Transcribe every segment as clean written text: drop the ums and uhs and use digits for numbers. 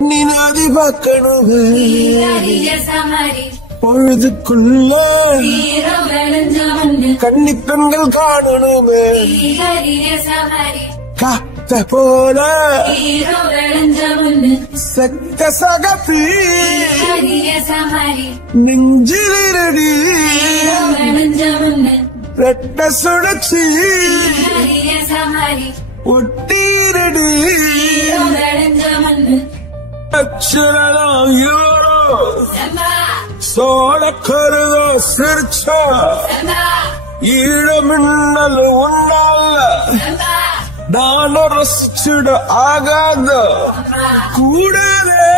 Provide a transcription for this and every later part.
நினாதி பார்க்கணுமே பொழுதுக்குள்ள கன்னி பெண்கள் காணணுமே காத்த போல சக்க சகப்பி நெஞ்சிலிருடி ரெட்ட சுழற்சி ஒட்டீரடி அச்சரம் சோழ கருதோ சிரிச்சா ஈழமின்னல் உன்னால நான் ரசிச்சுட ஆகாத கூடவே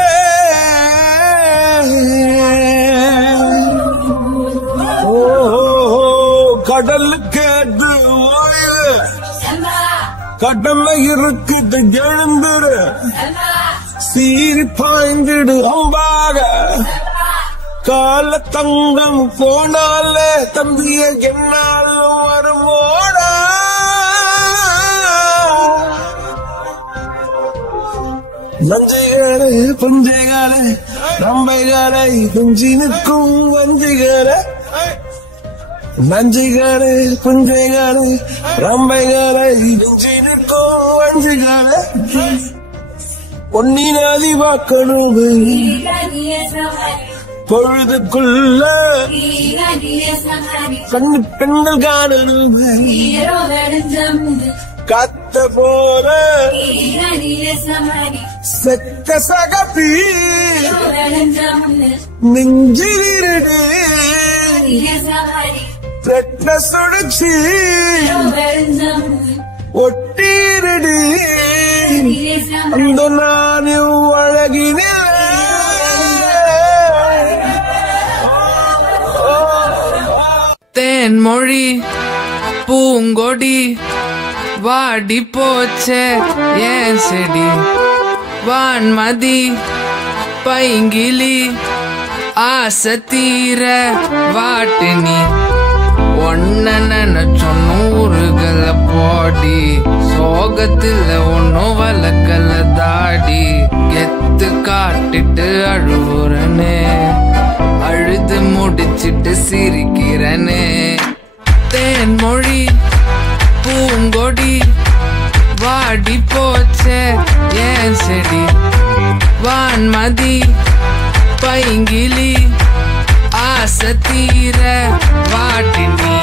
கடலுக்கு கடமை இருக்குது எழுந்துரு சீறி பாய்ந்திடு அம்பாக கால தங்கம் போனால தம்பிய என்னாலும் வருமோட நஞ்சைகாலே பஞ்சைகாலே நம்பைகாலை குஞ்சி நிற்கும் வஞ்சிகாலே நஞ்சிகாலே பஞ்சைகாலே ரம்பைகாலை குஞ்சி நிற்கும் வஞ்சிகாலே பொன்னினாதி பார்க்கணுமே பொழுதுக்குள்ள கண்ணு பெண்கள் காணணுமே காத்த போல செக்க சகப்பி நெஞ்சிலிருடு ரெட்ட சுழற்சி ஒட்டீரடி அந்த நானு அழகின தேன்மொழி பூங்கொடி வாடி போச்சே ஏன் செடி வான்மதி பைங்கிலி ஆசை தீர வாட்டினி ஒன்ன நினைச்சொன்னு ஊருகள போடி சோகத்துல ஒன்னும் வளர்க்கல தாடி கெத்து காட்டிட்டு அழுவுறனே அழுது முடிச்சிட்டு சிரிக்கிறனே தேன்மொழி பூங்கொடி வாடி போச்சே ஏன் செடி வான்மதி பைங்கிலி ஆசை தீர வாட்டினி